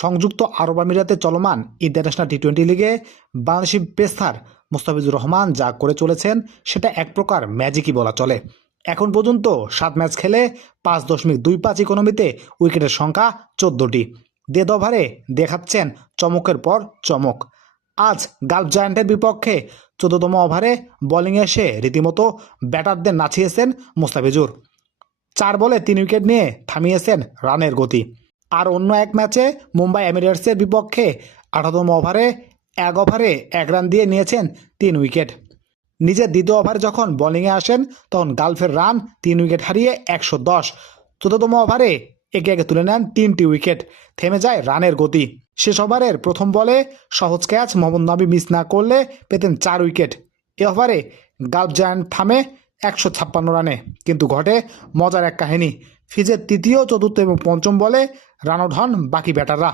সংযুক্ত আরব আমিরাতে চলমান ইন্টারন্যাশনাল টি-20 লিগে বাংলাদেশি পেসার মুস্তাফিজুর রহমান যা করে চলেছেন সেটা এক প্রকার ম্যাজিকই বলা চলে। এখন পর্যন্ত 7 ম্যাচ খেলে 5.25 ইকোনমিতে উইকেটের সংখ্যা 14টি। ডেথ ওভারে দেখাচ্ছেন চমকের পর চমক। আজ গালফ জায়ান্টের বিপক্ষে 14তম ওভারে বোলিংয়ে এসে রীতিমতো ব্যাটারদের নাচিয়েছেন মুস্তাফিজুর। 4 বলে 3 উইকেট নিয়ে থামিয়েছেন রানের গতি। আর অন্য এক ম্যাচে মুম্বাই এমিরেটসের বিপক্ষে 18তম ওভারে 1 ওভারে 1 রান দিয়ে নিয়েছেন 3 উইকেট। নিজের দ্বিতীয় ওভারে যখন বোলিংয়ে আসেন তখন গালফের রান 3 উইকেট হারিয়ে 110। 14তম ওভারে একে একে তুলে নেন 3টি উইকেট, থেমে যায় রানের গতি। শেষ ওভারের প্রথম বলে সহজ ক্যাচ মোহাম্মদ নবী মিস না করলে পেতেন 4 উইকেট। এ ওভারে গালফ জায়ান্ট থামে 156 রানে, কিন্তু ঘটে মজার এক কাহিনী। ফিজের তৃতীয়, চতুর্থ এবং পঞ্চম বলে রান আউট হন বাকি ব্যাটাররা।